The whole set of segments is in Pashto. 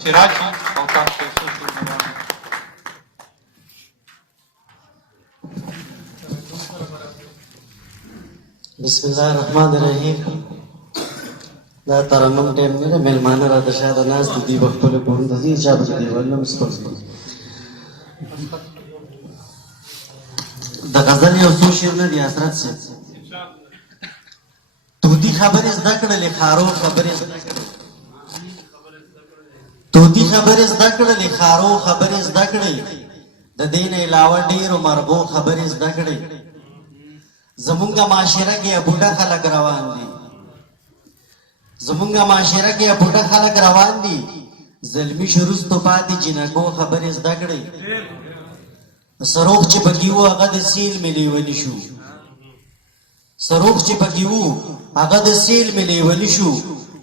چې راشي او تاسو ته څه بیان بسم الله الرحمن الرحیم. دا ترنم ټیم نه دی، مېلمانه راته شاته ناست دي، دوی به خپلو کورونو ته ځي، چا پکې دیوالونه هم سپک سپک. د غزل یو څو شعرونه دي حضرت صاحب. طوطي خبرې زده کړلې، خارو خبرې زده کړلې. طوطي خبرې زده کړلې، خارو خبرې زده کړې. د دې نه علاوه ډېرو مرغو خبرې زده کړې. زمونږه معاشره کې بوډا خلک روان دي، زمونږه معاشره کې بوډا خلک روان دي. زلمی شروستو پاتې جنکو خبرې زده کړې. سروغ چې پکې وو هغه د سیل مې لیونی شو، سروغ چې پکې وو هغه د سیل مې لیونی شو.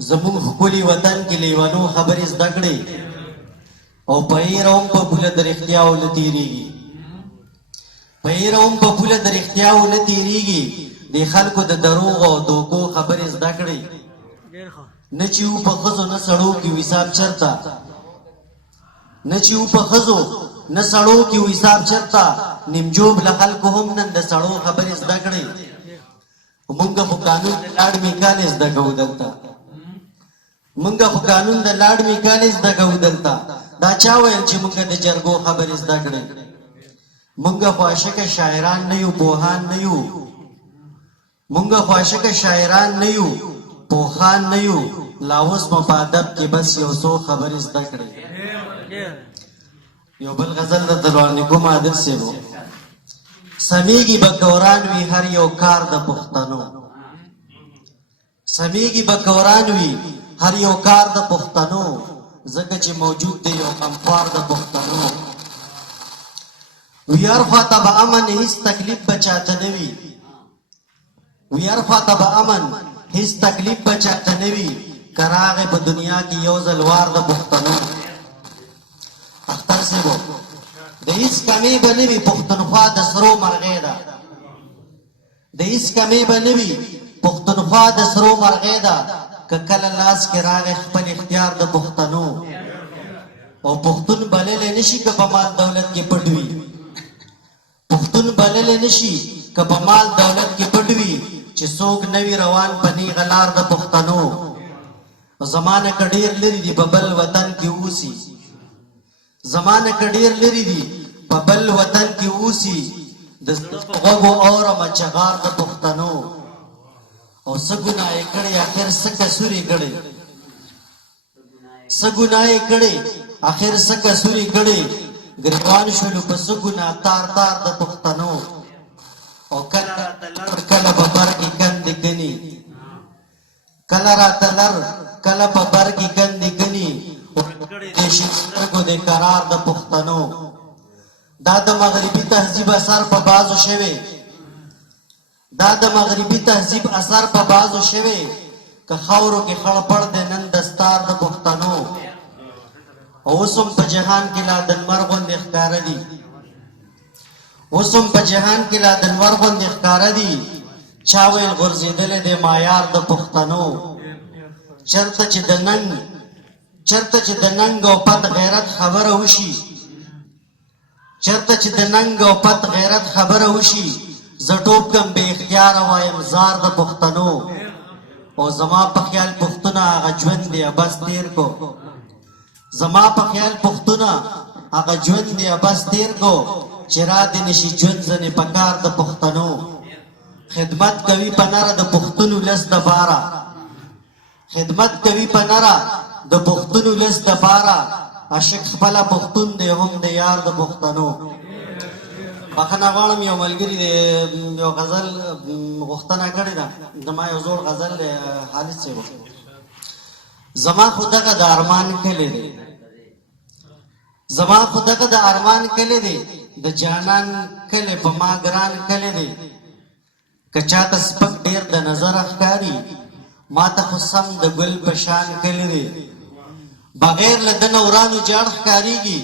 زمونږ ښکلي وطن کې لیونو خبرې زده کړې. او پهیر هم په پوله د رښتیاو نه تېرېږي، پهیر هم په پوله د رښتیاو نه تېرېږي. د خلکو د دروغ او دوکو خبرې زده کړې. نه چې و په ښځو نه سړو کې حساب چرته، نه چې و په ښځو نه سړو کې حساب چرته. نیمجوب له خلکو هم نن د سړو خبرې زده کړې. مونږ خو قانون د لاډ میکانې زده کوو دلته، مونږ خو قانون د لاډ میکانې زده کوو دلته. دا چا ویل چې مونږ د جرګو خبرې زده کړې؟ مونږ خو عاشقه شاعران نه یو، پوهان نه یو. مونږ خو عاشقه شاعران نه یو، پوهان نه یو. لا اوس مو په ادب کې بس یو څو خبرې زده کړې. یو بل غزل د دروانیکو مادر سیبو. سمیږي به کوران وي هر یو کار د پښتنو، سمیږي به کوران وي هر یو کار د پښتنو. ځکه چې موجود دی یو غمخوار د پښتنو. ویار خواته به امن هیڅ تکلیف به چاته نه وي، ویار خواته به امن هیڅ تکلیف به چاته نه وي. که راغی په دنیا کې یو ځل وار د پښتنو. اختر صاحبو د هیڅ کمې به نه وي، پښتونخوا د سرو مرغۍ ده. د هیڅ کمې به نه وي، پښتونخوا د سرو مرغۍ ده. که کله لاس کې راغی خپل اختیار د پښتنو. او پښتون بللی نشي که په مال دولت کې پټ وي، پښتون بللی نشي که په مال دولت کې پټ وي. چې څوک نه وي روان په نیغه لار د پښتنو. زمانه که ډېر لرې دي په بل وطن کې اوسي، زمانه که ډېر لرې دي په بل وطن کې اوسي. د غوږو اورمه چغار د پښتنو. او څه ګناه یې کړې اخر څه قصور یې کړې، څه ګناه یې کړې اخر څه قصور یې کړې. ګریوان شولو په څه ګناه تار تار د پښتنو. او کله راته لر کله په بر کې کندې کني، کله راته لر کله په بر کې کندې کني. ورکړې د شین سترګو د قرار د پښتنو. دا د مغربي تهذیب اثر په بازو شوی، دا د مغربي تهذیب اثر په بازو شوی. که خاورو کې خړ پړ دی نن دستار د پښتنو. او اوس هم په جهان کې لا د لمر غوندې ښکاره دي، اوس هم په جهان کې لا د لمر غوندې ښکاره دي. چا ویل غورځېدلی دی معیار د پښتنو. چرته چې د ننګ، چرته چې د ننګ او پت غیرت خبره وشي، چرته چې د ننګ او پت غیرت خبره وشي. زه ټوپ کم بې اختیاره وایم زار د پښتنو. او زما په خیال پښتونه هغه ژوند دی بس تیر کو، زما په خیال پښتونه هغه ژوند دی بس تیر کو. چې را دې نشي ژوند ځنې په کار د پښتنو. خدمت کوي په نره د پښتون ولس دپاره، خدمت کوي په نره د پښتون ولس دپاره. عاشق خپله پښتون دی هم د یار د پښتنو. بخښنه غواړم یو ملګري دی یو غزل غوښتنه کړې ده، زما یو زوړ غزل دی خالد صاحب. زما خو دغه د ارمان کلی دی، زما خو دغه د ارمان کلی دی. د جانان کلی په ما ګران کلی دی. که چاته سپک ډېر د نظر ښکاري، ما ته خو سم د ګل په شان کلی دی. بغیر له ده نه ورانو جاړ ښکارېږي،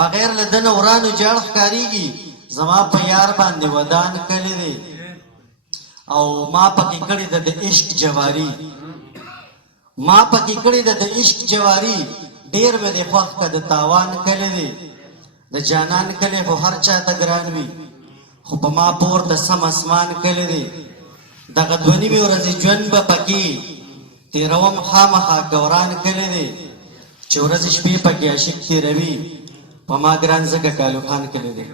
بغیر له ده نه ورانو جاړ ښکارېږي. زما په یار باندې ودان کلی دی. او ما پکې کړې ده د عشق جواري، ما پکې کړی د عشق جواری ډیر مې د خوښ که د تاوان کلی دی د جانان کلی خو هر چا ته ګران وي خو په ما پور د سم اسمان کلی دی دغه دوه نیمې ورځې ژوند به پکې تېروم خامخا ګوران کلی دی چې ورځې شپې پکې عاشق تېروي په ما ګران ځکه کالو خان کلی دی